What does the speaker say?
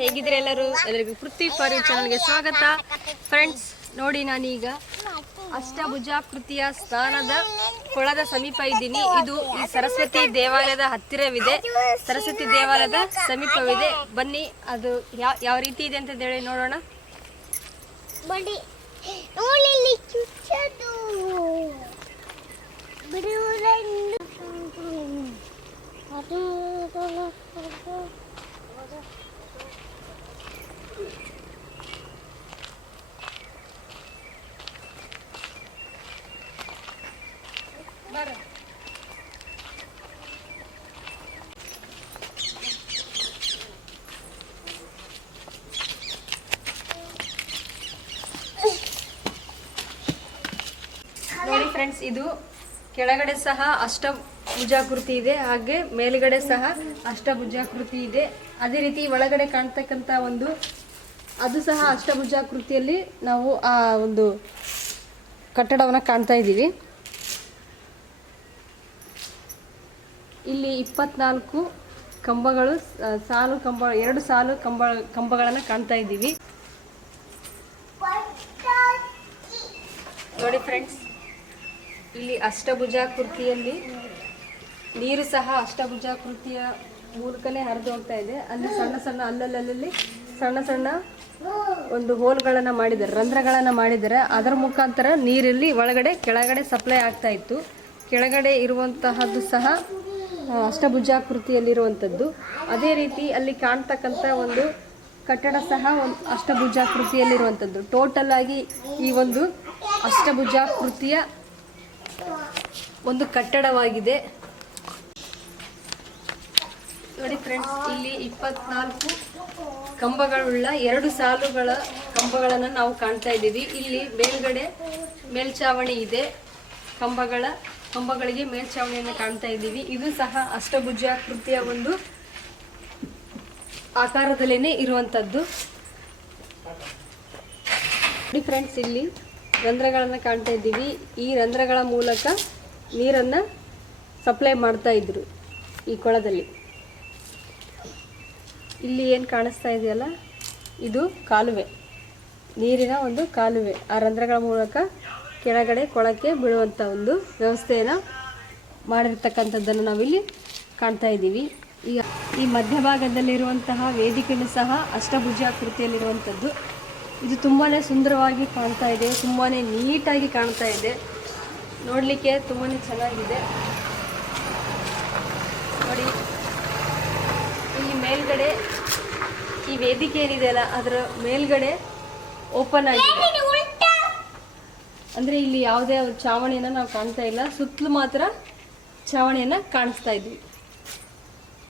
ಹೇಗಿದ್ರೆ ಎಲ್ಲರಿಗೂ ಪೃಥ್ವಿ ಫಾರ್ ಚಾನಲ್ಗೆ ಸ್ವಾಗತ. ಫ್ರೆಂಡ್ಸ್ ನೋಡಿ, ನಾನೀಗ ಅಷ್ಟಭುಜಾಕೃತಿಯ ಸ್ಥಾನದ ಕೊಳದ ಸಮೀಪ ಇದ್ದೀನಿ. ಇದು ಈ ಸರಸ್ವತಿ ದೇವಾಲಯದ ಹತ್ತಿರವಿದೆ. ಸರಸ್ವತಿ ದೇವಾಲಯದ ಸಮೀಪವಿದೆ. ಬನ್ನಿ ಅದು ಯಾವ ರೀತಿ ಇದೆ ಅಂತ ಹೇಳಿ ನೋಡೋಣ. ನೋಡಿ ಫ್ರೆಂಡ್ಸ್, ಇದು ಕೆಳಗಡೆ ಸಹ ಅಷ್ಟಭುಜಾಕೃತಿ ಇದೆ, ಹಾಗೆ ಮೇಲ್ಗಡೆ ಸಹ ಅಷ್ಟಭುಜಾಕೃತಿ ಇದೆ. ಅದೇ ರೀತಿ ಒಳಗಡೆ ಕಾಣ್ತಕ್ಕಂಥ ಅದು ಸಹ ಅಷ್ಟಭುಜಾಕೃತಿಯಲ್ಲಿ ನಾವು ಆ ಒಂದು ಕಟ್ಟಡವನ್ನು ಕಾಣ್ತಾ ಇದ್ದೀವಿ. ಇಲ್ಲಿ 24 ಕಂಬಗಳು, ಎರಡು ಸಾಲು ಕಂಬಗಳನ್ನು ಕಾಣ್ತಾ ಇದ್ದೀವಿ. ನೋಡಿ ಫ್ರೆಂಡ್ಸ್, ಇಲ್ಲಿ ಅಷ್ಟಭುಜಾಕೃತಿಯಲ್ಲಿ ನೀರು ಸಹ ಅಷ್ಟಭುಜಾಕೃತಿಯ ಮೂಲಕನೇ ಹರಿದು ಹೋಗ್ತಾ ಇದೆ. ಅಲ್ಲಿ ಅಲ್ಲಲ್ಲಿ ಸಣ್ಣ ಒಂದು ಹೋಲ್ಗಳನ್ನು ಮಾಡಿದ್ದಾರೆ, ರಂಧ್ರಗಳನ್ನು ಮಾಡಿದ್ದಾರೆ. ಅದರ ಮುಖಾಂತರ ನೀರಲ್ಲಿ ಕೆಳಗಡೆ ಸಪ್ಲೈ ಆಗ್ತಾ ಇತ್ತು. ಕೆಳಗಡೆ ಇರುವಂತಹದ್ದು ಸಹ ಅಷ್ಟಭುಜಾಕೃತಿಯಲ್ಲಿರುವಂಥದ್ದು. ಅದೇ ರೀತಿ ಅಲ್ಲಿ ಕಾಣ್ತಕ್ಕಂಥ ಒಂದು ಕಟ್ಟಡ ಸಹ ಒಂದು ಅಷ್ಟಭುಜಾಕೃತಿಯಲ್ಲಿರುವಂಥದ್ದು. ಟೋಟಲ್ ಆಗಿ ಈ ಒಂದು ಅಷ್ಟಭುಜಾಕೃತಿಯ ಒಂದು ಕಟ್ಟಡವಾಗಿದೆ. ನೋಡಿ ಫ್ರೆಂಡ್ಸ್, ಇಲ್ಲಿ 24 ಕಂಬಗಳುಳ್ಳ 2 ಸಾಲುಗಳ ಕಂಬಗಳನ್ನು ನಾವು ಕಾಣ್ತಾ ಇದ್ದೀವಿ. ಇಲ್ಲಿ ಮೇಲ್ಛಾವಣಿ ಇದೆ. ಕಂಬಗಳಿಗೆ ಮೇಲ್ಛಾವಣಿಯನ್ನು ಕಾಣ್ತಾ ಇದ್ದೀವಿ. ಇದು ಸಹ ಅಷ್ಟಭುಜಾಕೃತಿಯ ಒಂದು ಆಕಾರದಲ್ಲೇನೆ ಇರುವಂಥದ್ದು. ನೋಡಿ ಫ್ರೆಂಡ್ಸ್, ಇಲ್ಲಿ ರಂಧ್ರಗಳನ್ನು ಕಾಣ್ತಾ ಇದ್ದೀವಿ. ಈ ರಂಧ್ರಗಳ ಮೂಲಕ ನೀರನ್ನು ಸಪ್ಲೈ ಮಾಡ್ತಾ ಇದ್ರು ಈ ಕೊಳದಲ್ಲಿ. ಇಲ್ಲಿ ಏನು ಕಾಣಿಸ್ತಾ ಇದೆಯಲ್ಲ, ಇದು ಕಾಲುವೆ, ನೀರಿನ ಒಂದು ಕಾಲುವೆ. ಆ ರಂಧ್ರಗಳ ಮೂಲಕ ಕೆಳಗಡೆ ಕೊಳಕ್ಕೆ ಬೀಳುವಂಥ ಒಂದು ವ್ಯವಸ್ಥೆಯನ್ನು ಮಾಡಿರ್ತಕ್ಕಂಥದ್ದನ್ನು ನಾವಿಲ್ಲಿ ಕಾಣ್ತಾ ಇದ್ದೀವಿ. ಈ ಮಧ್ಯಭಾಗದಲ್ಲಿರುವಂತಹ ವೇದಿಕೆಯೂ ಸಹ ಅಷ್ಟಭುಜಾಕೃತಿಯಲ್ಲಿರುವಂಥದ್ದು. ಇದು ತುಂಬಾ ಸುಂದರವಾಗಿ ಕಾಣ್ತಾ ಇದೆ, ತುಂಬಾ ನೀಟಾಗಿ ಕಾಣ್ತಾ ಇದೆ. ನೋಡಲಿಕ್ಕೆ ತುಂಬಾ ಚೆನ್ನಾಗಿದೆ. ನೋಡಿ, ಇಲ್ಲಿ ಮೇಲ್ಗಡೆ ಈ ವೇದಿಕೆ ಏನಿದೆಯಲ್ಲ, ಅದರ ಮೇಲ್ಗಡೆ ಓಪನ್ ಆಗಿದೆ. ಅಂದರೆ ಇಲ್ಲಿ ಯಾವುದೇ ಚಾವಣಿಯನ್ನು ನಾವು ಕಾಣ್ತಾ ಇಲ್ಲ, ಸುತ್ತಲೂ ಮಾತ್ರ ಚಾವಣಿಯನ್ನು ಕಾಣಿಸ್ತಾ ಇದ್ವಿ.